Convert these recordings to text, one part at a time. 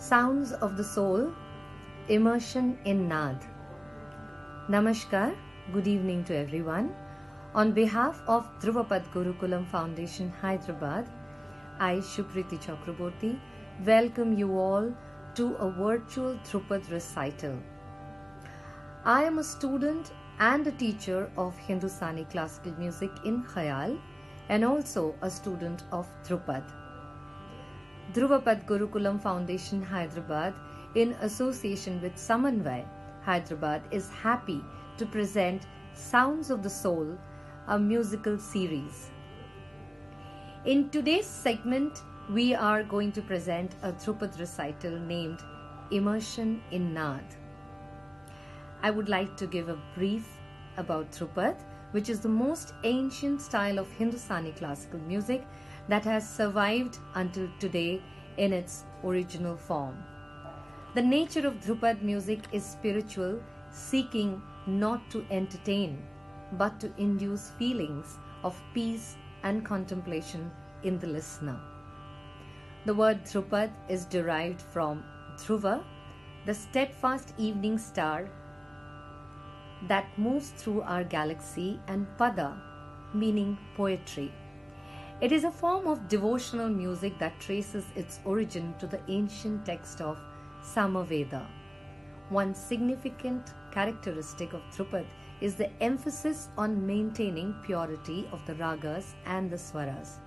Sounds of the Soul, Immersion in Naad. Namaskar, good evening to everyone. On behalf of Dhruvapad Gurukulam Foundation, Hyderabad, I, Shupriti Chakraborty, welcome you all to a virtual Dhrupad recital. I am a student and a teacher of Hindustani classical music in Khayal and also a student of Dhrupad. Dhruvapad Gurukulam Foundation, Hyderabad, in association with Samanvay, Hyderabad, is happy to present Sounds of the Soul, a musical series. In today's segment, we are going to present a Dhrupad recital named Immersion in Naad. I would like to give a brief about Dhrupad, which is the most ancient style of Hindustani classical music that has survived until today in its original form. The nature of Dhrupad music is spiritual, seeking not to entertain, but to induce feelings of peace and contemplation in the listener. The word Dhrupad is derived from Dhruva, the steadfast evening star that moves through our galaxy, and Pada, meaning poetry. It is a form of devotional music that traces its origin to the ancient text of Samaveda. One significant characteristic of Dhrupad is the emphasis on maintaining purity of the ragas and the swaras.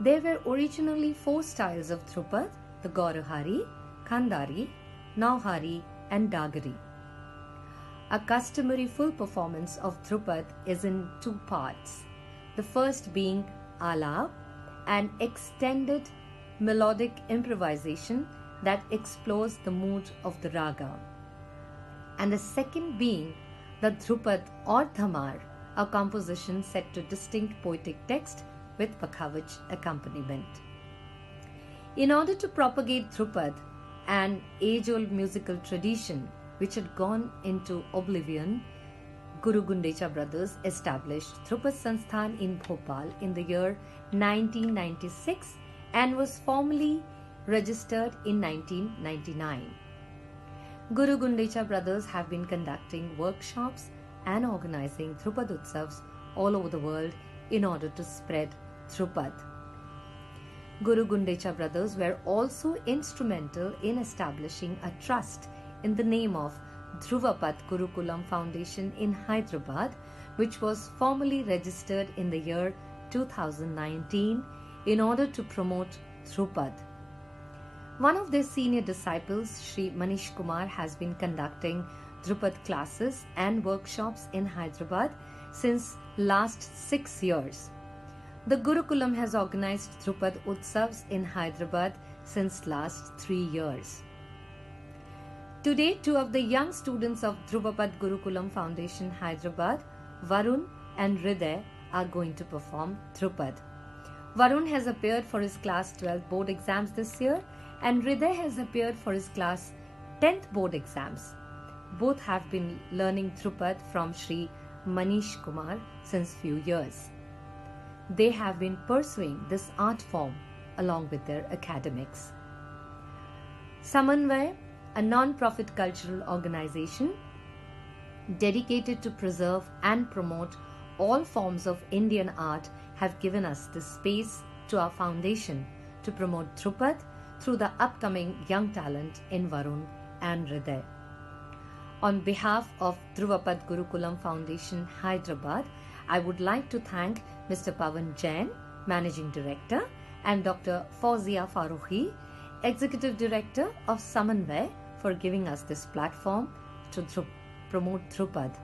There were originally 4 styles of Dhrupad: the Gaurahari, Khandari, Nauhari and Dagari. A customary full performance of Dhrupad is in 2 parts, the first being Alap, an extended melodic improvisation that explores the mood of the raga, and the second being the Dhrupad or Dhamar, a composition set to distinct poetic text with Pakhavach accompaniment. In order to propagate Dhrupad, an age-old musical tradition which had gone into oblivion, Guru Gundecha brothers established Dhrupad Sansthan in Bhopal in the year 1996 and was formally registered in 1999. Guru Gundecha brothers have been conducting workshops and organizing Dhrupad Utsavs all over the world in order to spread Dhrupad. Guru Gundecha brothers were also instrumental in establishing a trust in the name of Dhruvapad Gurukulam Foundation in Hyderabad, which was formally registered in the year 2019 in order to promote Dhrupad. One of their senior disciples, Sri Manish Kumar, has been conducting Dhrupad classes and workshops in Hyderabad since last 6 years. The Gurukulam has organized Dhrupad Utsavs in Hyderabad since last 3 years. Today, 2 of the young students of Dhruvapad Gurukulam Foundation, Hyderabad, Varun and Hriday, are going to perform Dhrupad. Varun has appeared for his class 12 board exams this year, and Hriday has appeared for his class 10th board exams. Both have been learning Dhrupad from Sri Manish Kumar since few years. They have been pursuing this art form along with their academics. Samanvay, a non-profit cultural organization dedicated to preserve and promote all forms of Indian art, have given us the space to our foundation to promote Dhrupad through the upcoming young talent in Varun and Hriday. On behalf of Dhruvapad Gurukulam Foundation, Hyderabad, I would like to thank Mr. Pawan Jain, Managing Director, and Dr. Fauzia Farooqi, Executive Director of Samanvay, for giving us this platform to promote Dhrupad.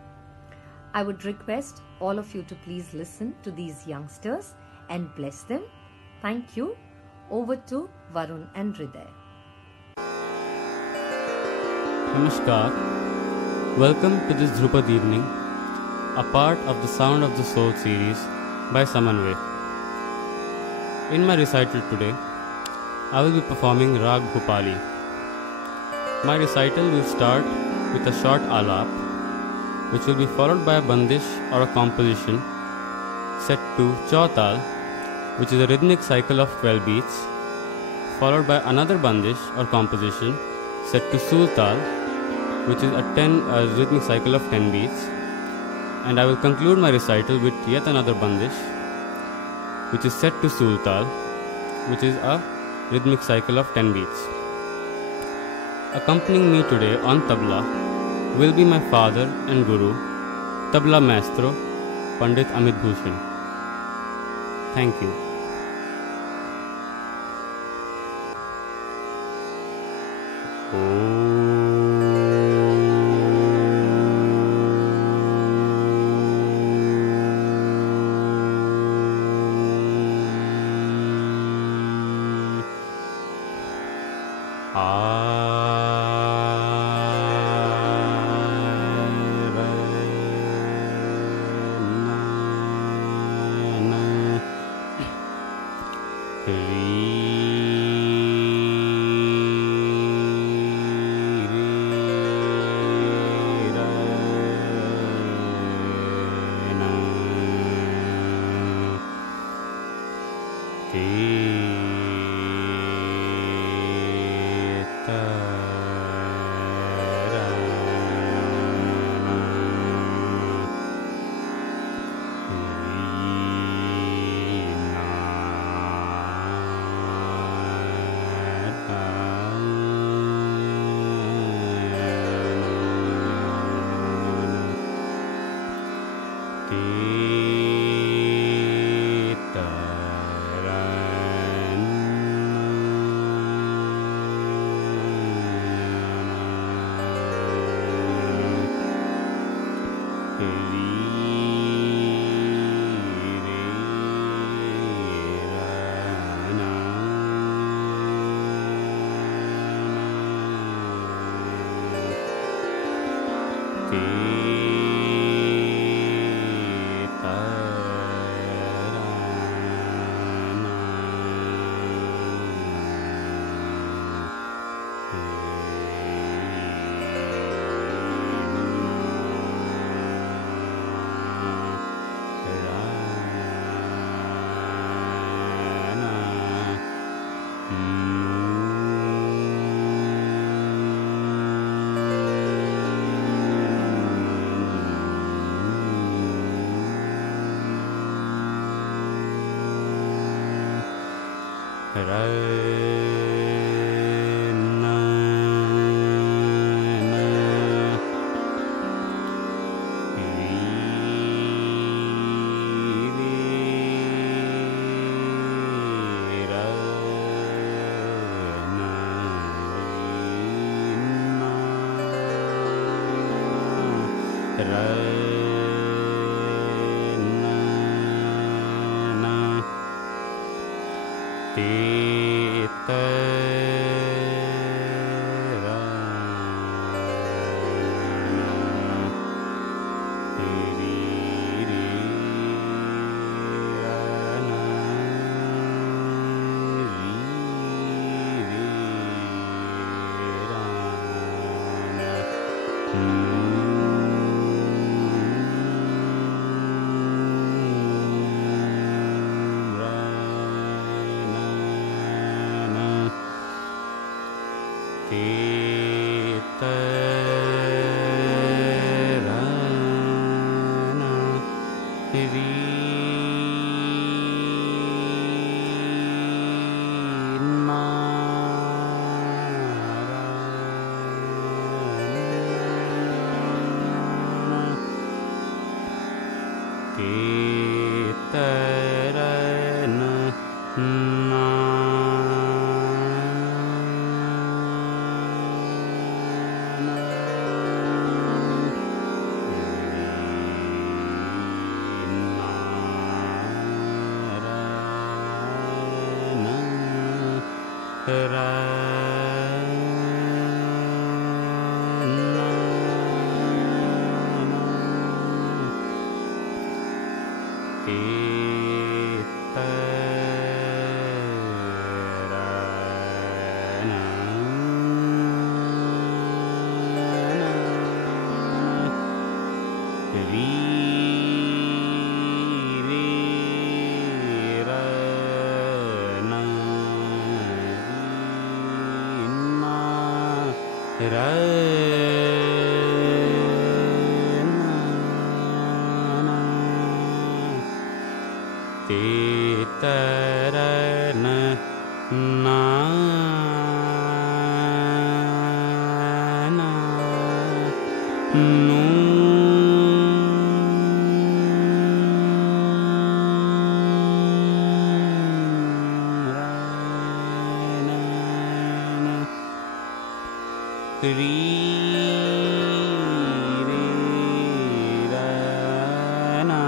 I would request all of you to please listen to these youngsters and bless them. Thank you. Over to Varun and Hriday. Namaskar. Welcome to this Dhrupad evening, a part of the Sound of the Soul series by Samanvay. In my recital today, I will be performing Rag Bhopali. My recital will start with a short alap, which will be followed by a bandish or a composition set to Chautal, which is a rhythmic cycle of 12 beats, followed by another bandish or composition set to Sul Tal, which is a rhythmic cycle of 10 beats, and I will conclude my recital with yet another bandish, which is set to Sul Tal, which is a rhythmic cycle of 10 beats. Accompanying me today on tabla will be my father and guru, tabla maestro, Pandit Amit Bhushan. Thank you. ra na te tara na na na nu ra na na ri re ra na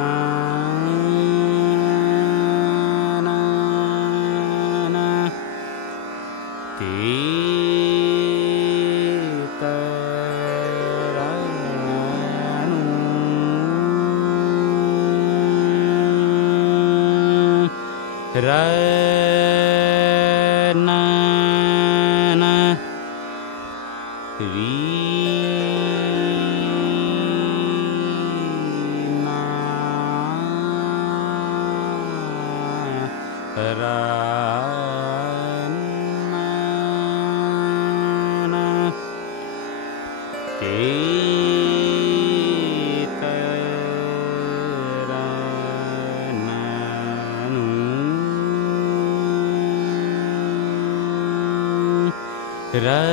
na na te ta ra nu ra na na ri na ra na na te ta ra na nu ra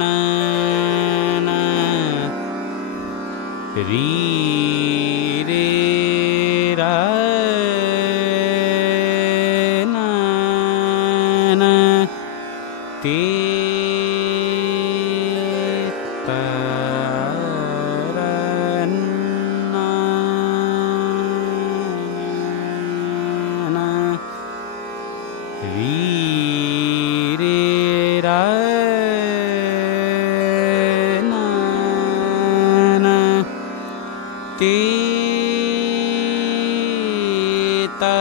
na na ri re ra na na te ta ra na na ri re ra na na te ta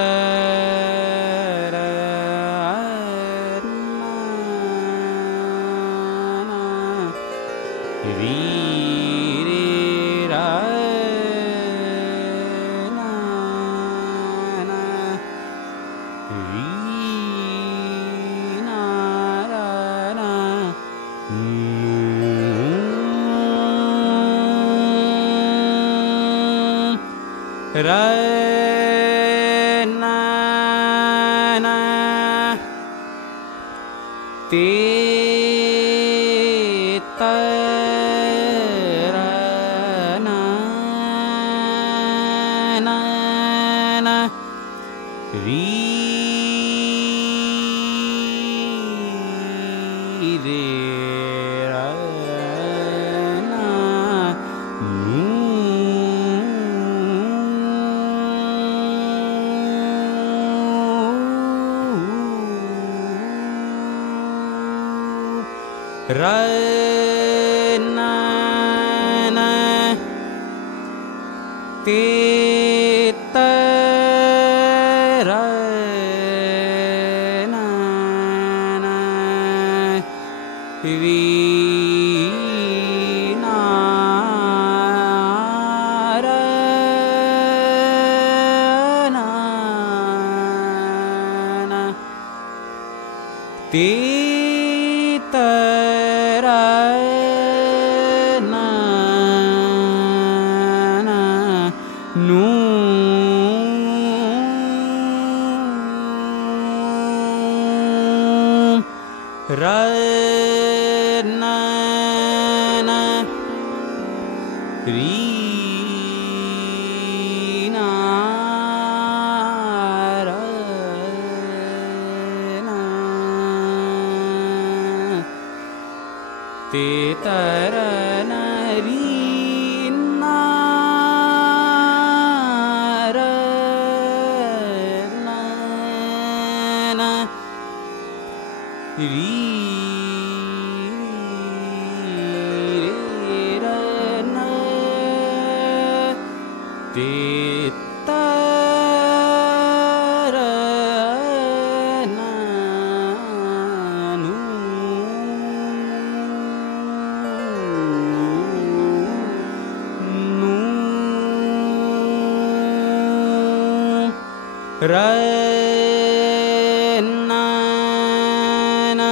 ra na na ri re ra na na ri na ra na ra na na te ta ra na na na ri re ra na nu ra na na te ta ra na na ri na ra na na te ta ra na na nu ra na na ri na ra na te ta ra na ri na ra na na ri re ra na te ta ra na nu ra na na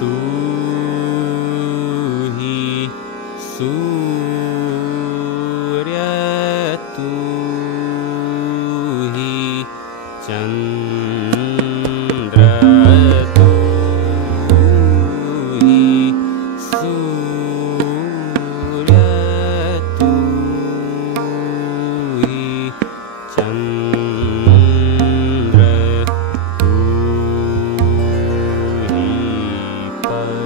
तू ही सूर्य तू ही चंद्र तू ही सूर्य तू ही चंद्र तू ही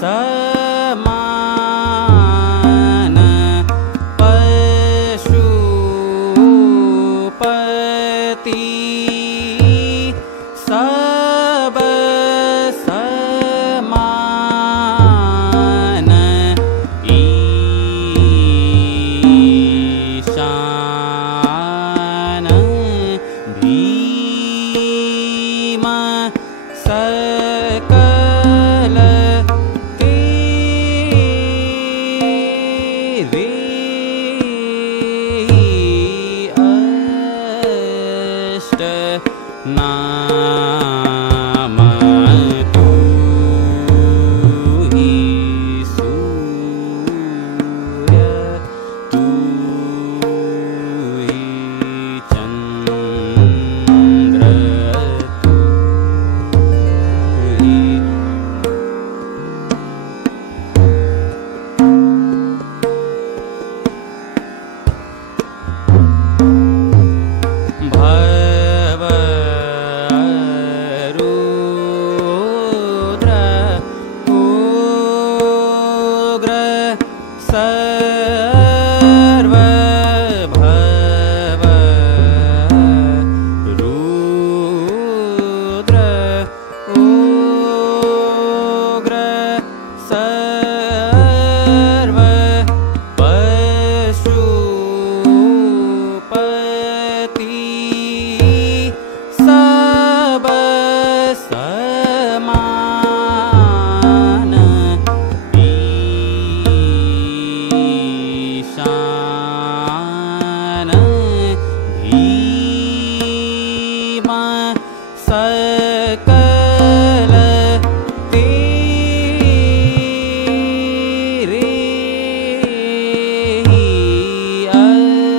समान पशुपति सब समान ईशान भीम सकल तेरे अष्ट नाम तू ही सूर्य तू ही चंद्र तू ही भव रुद्र उग्र सर्व भव रुद्र उग्र सर्व पशुपति सब समान ईशान भीम सकल तेरे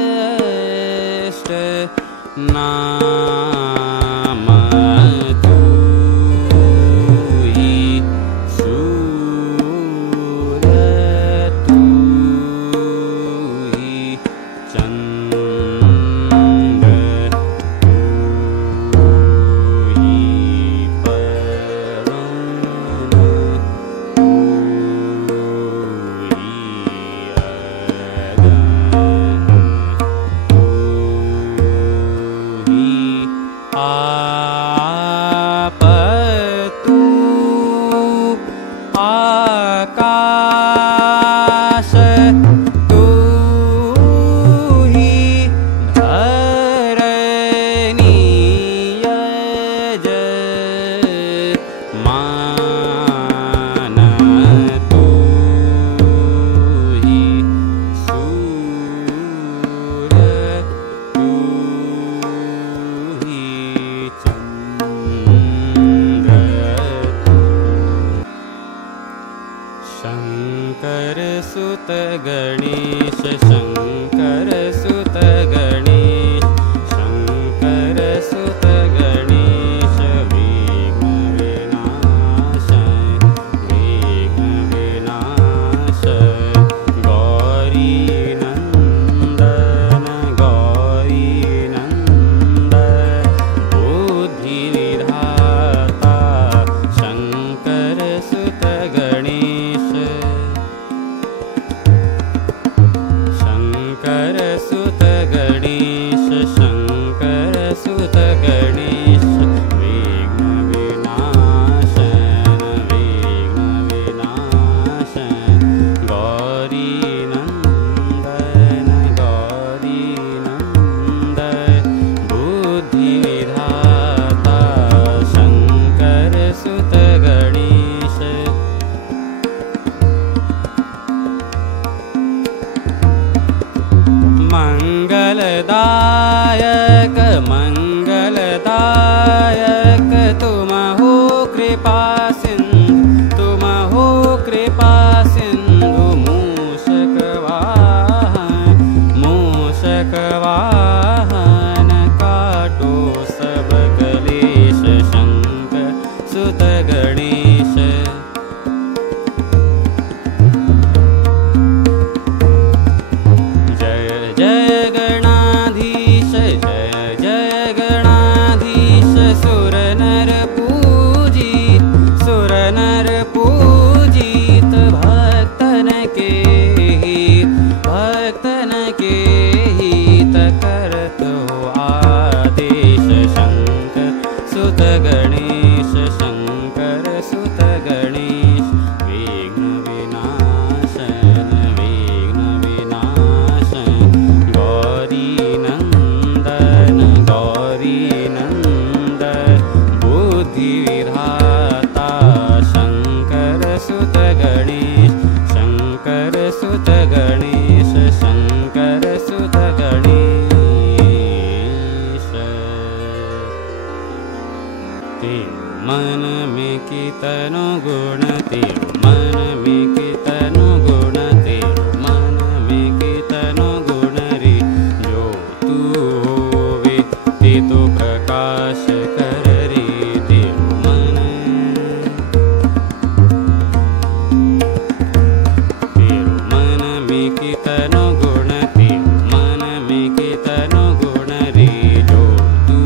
अष्ट नाम तू ही सूर्य तू ही चंद्र तू ही पवन तू ही आप तू आकाश तू ही धरणी यज मान तू ही सूर्य तू ही चंद्र शंकर सुत गणेश शंकर सुत गणेश शंकर सुत गणेश विघ्न विनाश गौरी नंदन बुद्धि विधाता शंकर सुत गणेश गुण तेरो मन में कितनो गुण तेरो मन में कितनो गुण रे जो तू होवे ते तो प्रकाश कर रे तेरो मन में कितनो गुण तेरो मन में कितनो गुण रे जो तू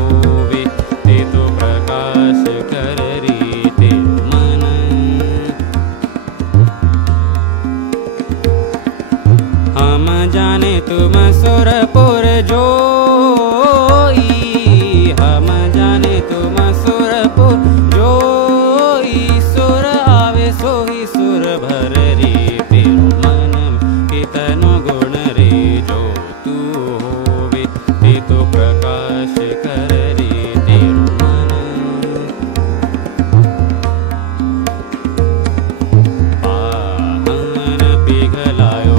होवे ते तो प्रकाश कर रे तेरो मन हम जाने तुम सुरपुर जोई हम जाने तुम सुरपुर जोई सुर आवे सोही सुर भर रे तेरो मन कितनो गुण रे जो तू होवे ते तो प्रकाश कर रे तेरो मन पाहन पिघलायो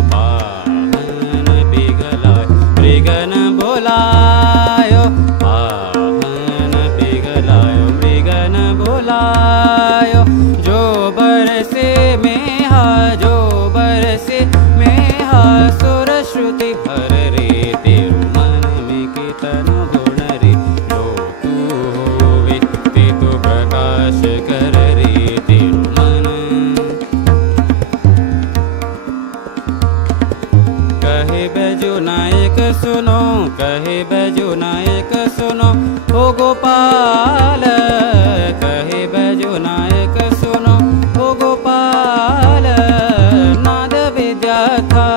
मृगन बोलायो पाहन पिघलायो मृगन बोलायो जो बरसे मेहा जो बरसे मेहा सुर श्रुति भर रे तेरो मन में कितनो गुण रे जो तू होवे ते तो प्रकाश कर रे तेरो मन कहे बैजो नायक सुनो कहे बैजो नायक सुनो ओ गोपाल कहे बैजो नायक सुनो ओ गोपाल नाद विद्या था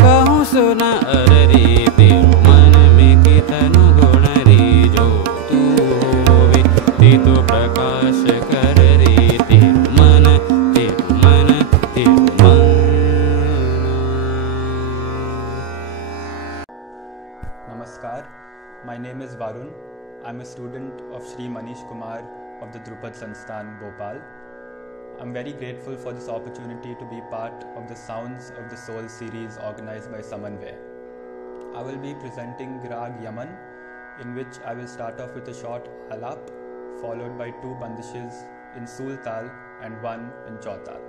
कहूँ सुना अरे रे तेरो मन में कितनो गुण रे जो तू होवे ते तो प्रकाश कर रे तेरो मन तेरो मन तेरो मन Namaskar, my name is Varun. I'm a student of Shri Manish Kumar of the Drupad Sansthan, Bhopal. I'm very grateful for this opportunity to be part of the Sounds of the Soul series organized by Samanvay. I will be presenting Rag Yaman, in which I will start off with a short alap, followed by 2 bandishes in Sul Tal and 1 in Chautal.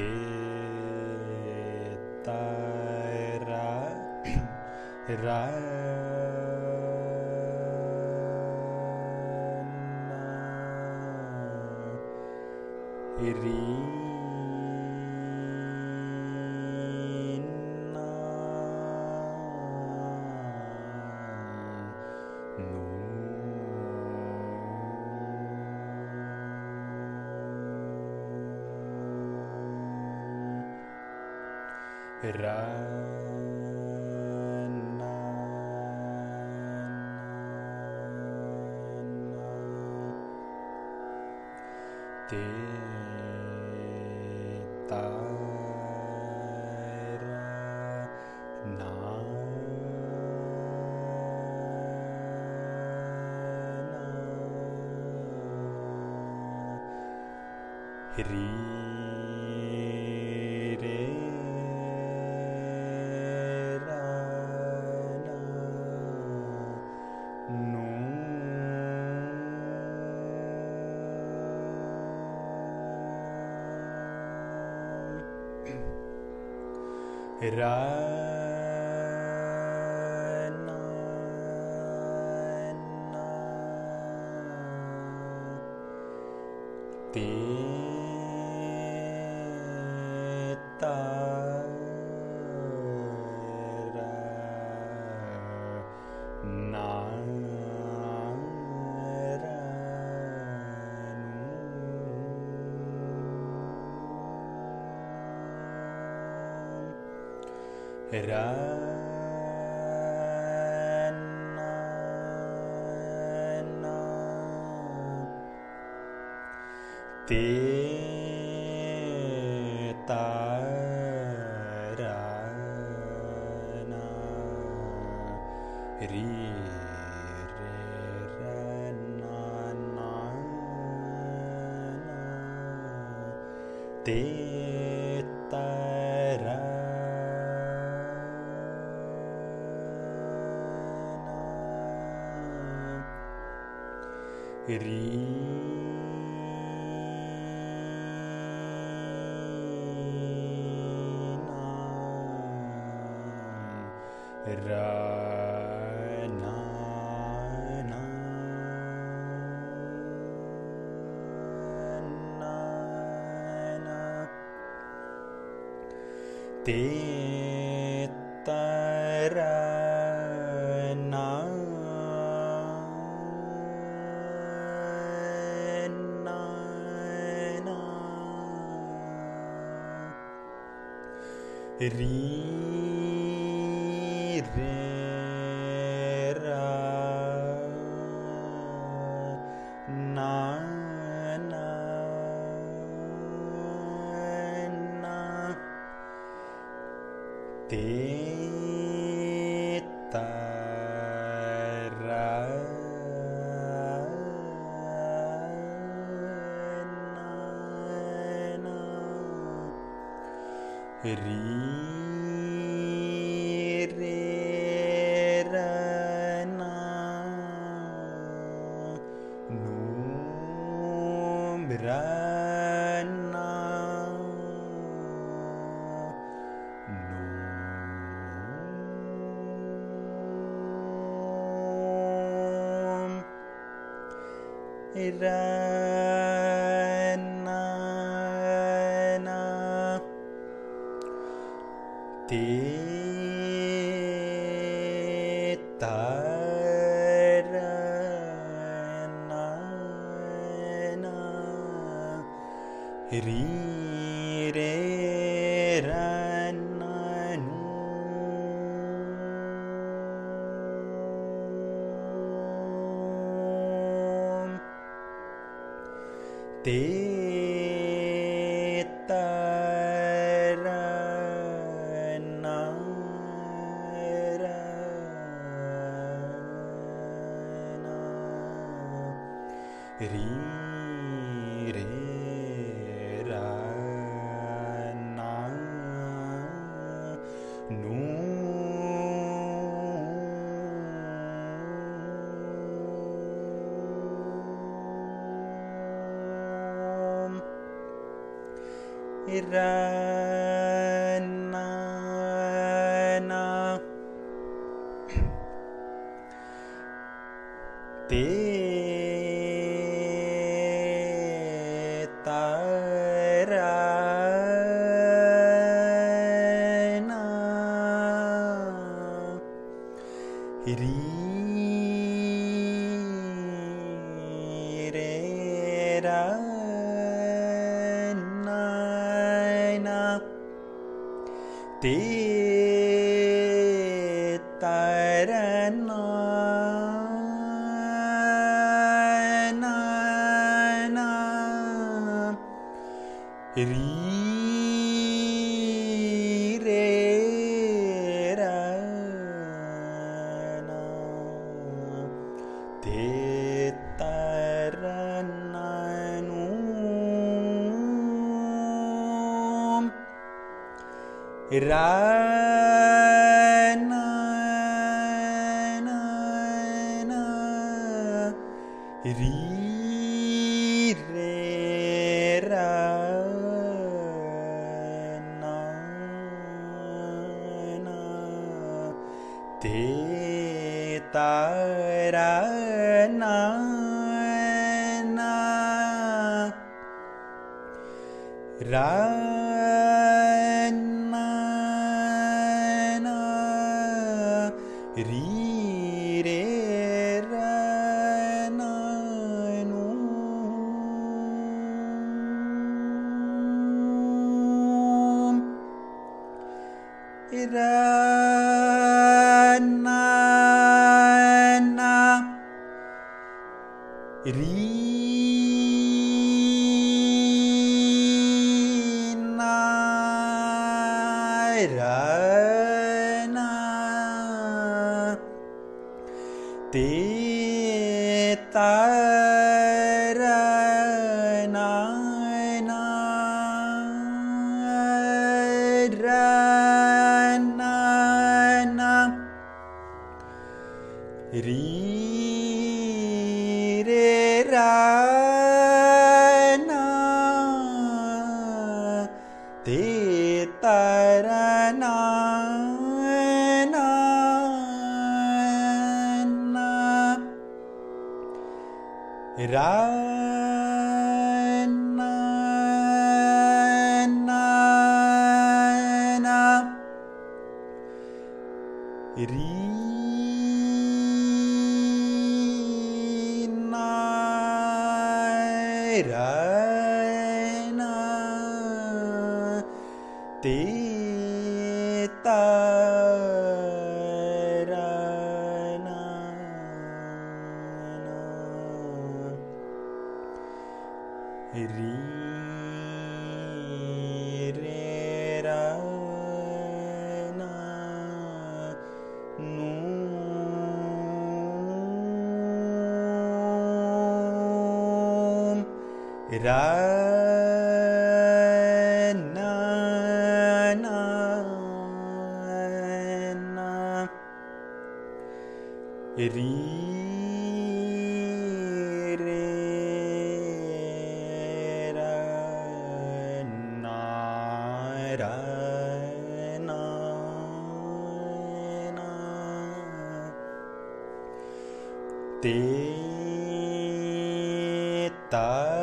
te ta ra ra na ri na nu ra na te ta ra na ri re ra na nu ra na te ta ra na ra nu ra na te ta ra na ri re ra na na te ta ra na ri ra na na na na te ta ra na na na ri re ra na na na te ta ra na na ri re ra na nu ra na nu ra na na te ta ra na na ri re ra na nu te ta ra na ra na ri re ra na nu Rana Te Tarana Ri Re Rana Te Tarana Ri Re Rana Te Tarananum Rana Ri Re Rana Te Tarana Rana Ri Re Rana Rana Ri Rana Te Tarana Rana Ri Re Rana Te Tarana Rana Ri Rana Te Tarana Ri Re Rana Num Rana Ri Re Rana Rana Te Taranum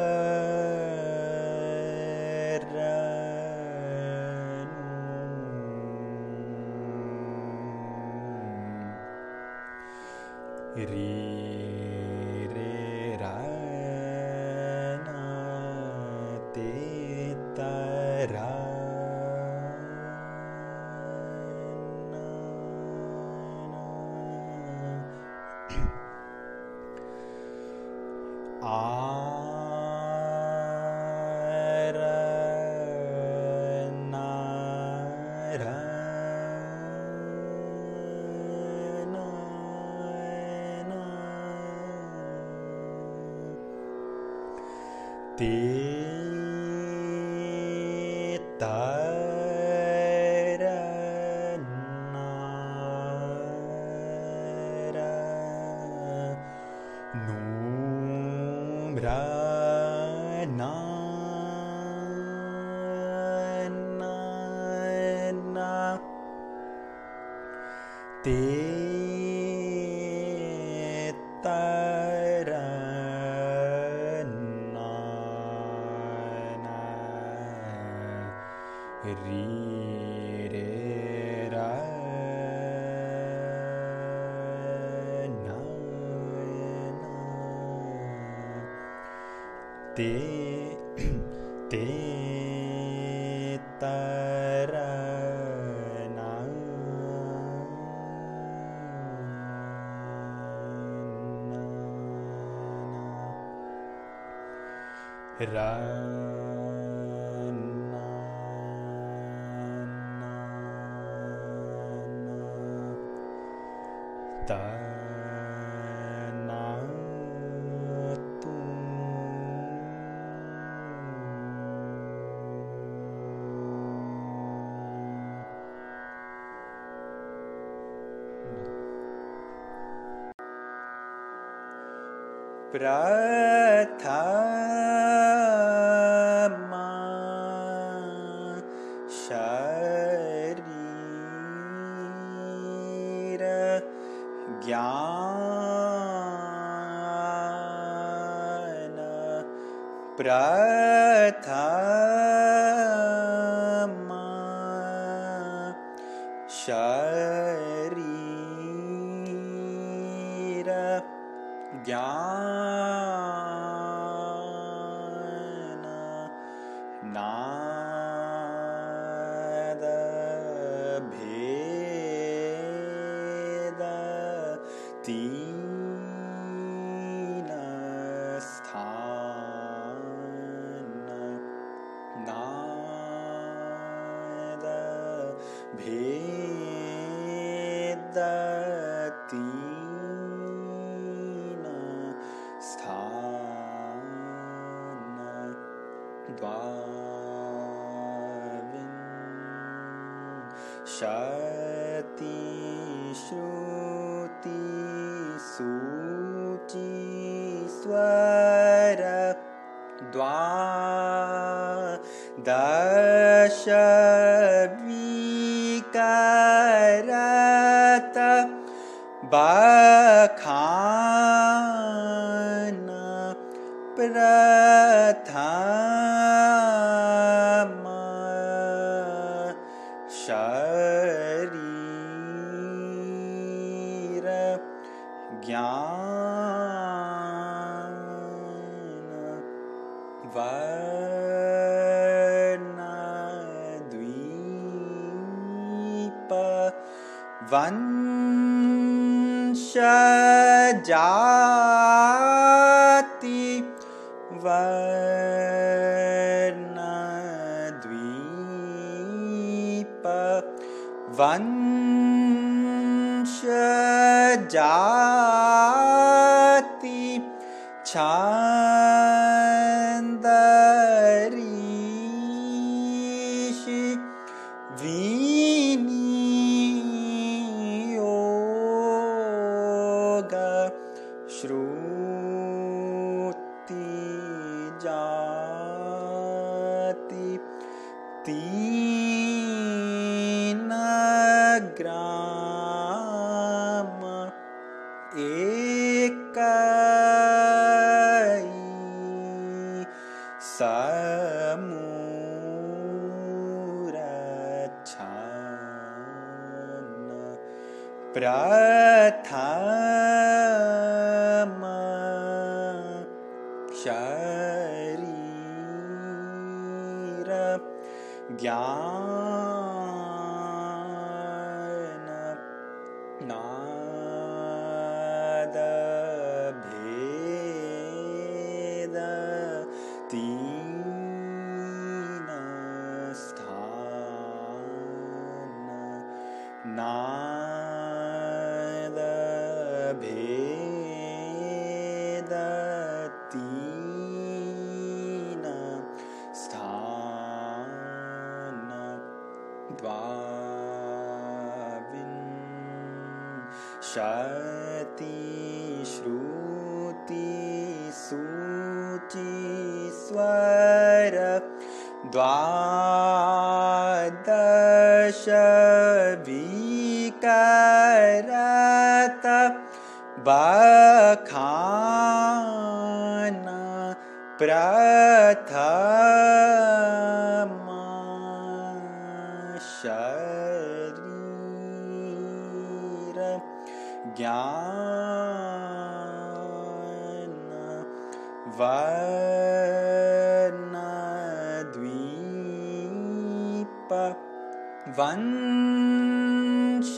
Ri Re Rana Te re ra na na te te ta ra na na ra na na ta na tu prathama sharira jnana prathama sharira jnana nada bheda tina sthana nada bheda tina sthana dvavin shati shruti suchi swara dvadasha vikarata bakhana prathama sharira jnana varna dvipa vansha jati varna dvipa vansha jati chandarishi viniyoga shruti jati tina grama ekai samurachana prathama sharira jnana nada bheda tina sthana nada bheda tina sthana dvavin shati shruti suchi swara dvadasha vikarata bakhana prathama शरीर ज्ञान वर्ण द्वीप वंश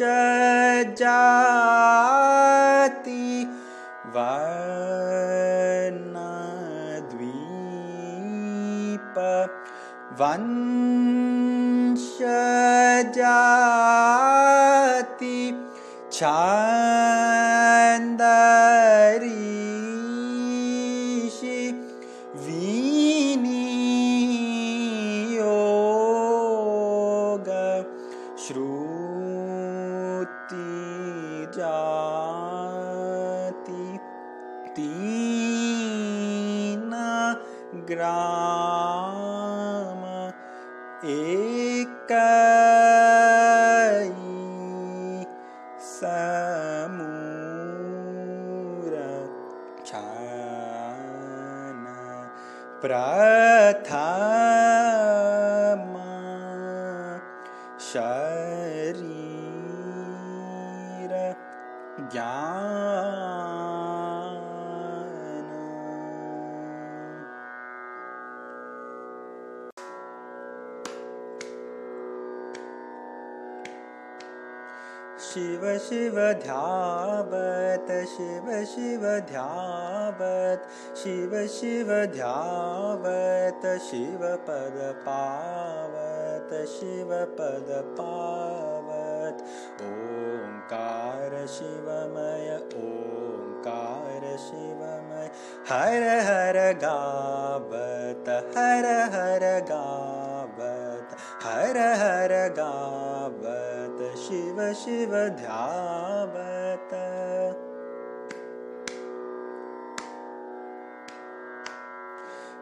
जाति वर्ण द्वीप वंश जाति छांद ऋषि विनियोग श्रुति जाति तीन ग्राम एक समूर छान प्रथम शरीर ज्ञान शिव शिव ध्यावत शिव शिव ध्यावत शिव शिव ध्यावत शिव पद पावत शिव पद पावत ओंकार शिवमय ओंकार शिवमय हर हर गावत हर हर गावत हर हर गावत शिव शिव ध्यावत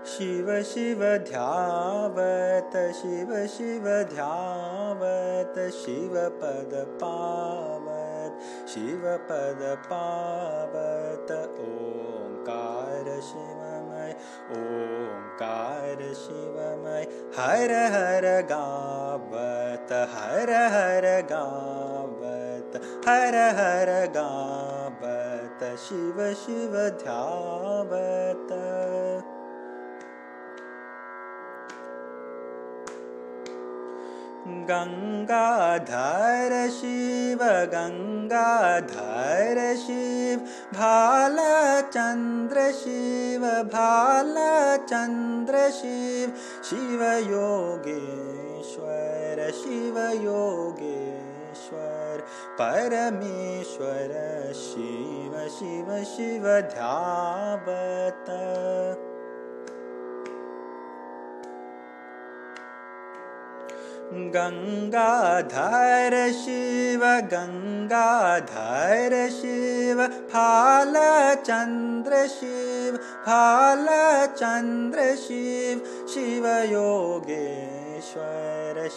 शिव शिव ध्यावत शिव शिव ध्यावत शिव पद पावत शिव पद पावत ओंकार शिवमय ओंकार शिवमय हर हर गावत हर हर गावत हर हर गावत शिव शिव ध्यावत गंगाधर शिव गंगाधर शिव भालचंद्र शिव भालचंद्र शिव शिव योगेश्वर शिव योगेश्वर परमेश्वर शिव शिव शिव ध्यावत गंगाधर शिव गंगाधर शिव भालचंद्र शिव भालचंद्र शिव शिव योगेश्वर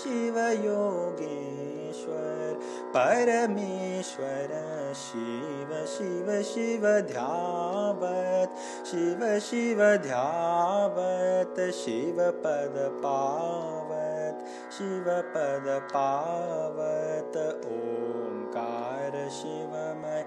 शिव योगेश्वर परमेश्वर शिव शिव शिव ध्यावत शिव शिव ध्यावत शिव पद पावत शिव पद पावत ओंकार शिवमय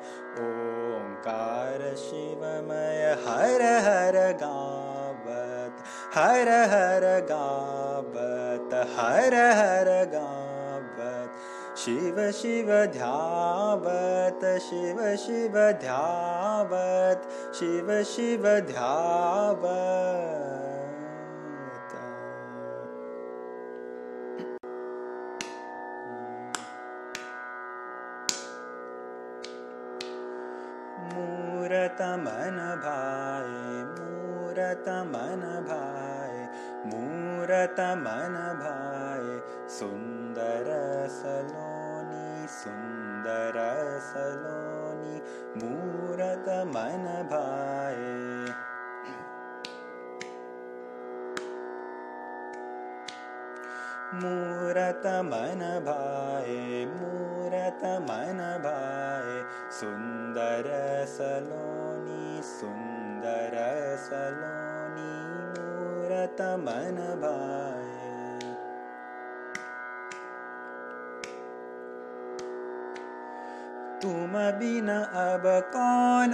ओंकार शिवमय हर हर गावत हर हर गावत हर हर गावत शिव शिव ध्यावत शिव शिव ध्यावत शिव शिव ध्यावत मूरत मन भाए मूरत मन भाए मूरत मन भाए सुंदर सलोनी सुंदर सलोनी मूरत मन भाए मूरत मन भाए मूरत मन भाए सुंदर सलोनी सुंदर सलोनी मूरत मन भाए तुम बिना अब कौन,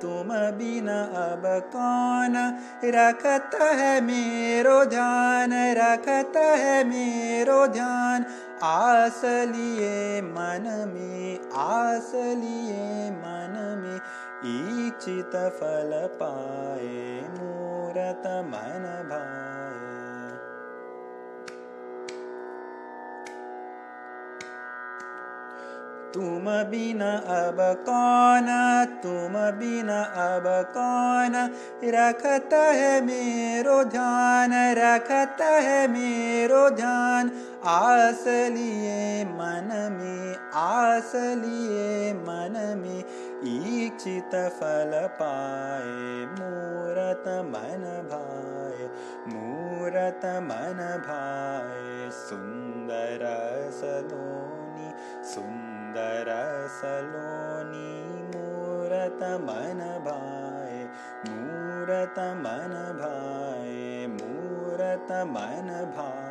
तुम बिना अब कौन रखता है मेरो ध्यान, रखता है मेरो ध्यान। आस लिए मन में, आस लिए मन में इच्छित फल पाए, मूरत मन भाए। तुम बिना अब कौन, तुम बिना अब कौन रखता है मेरो ध्यान, रखता है मेरो ध्यान। आस लिए मन में, आस लिए मन में इच्छित फल पाए, मूरत मन भाए, मूरत मन भाए। सुंदर सलोनी, सुंदर सलोनी मूरत मन भाए, मूरत मन भाए, मूरत मन भाए।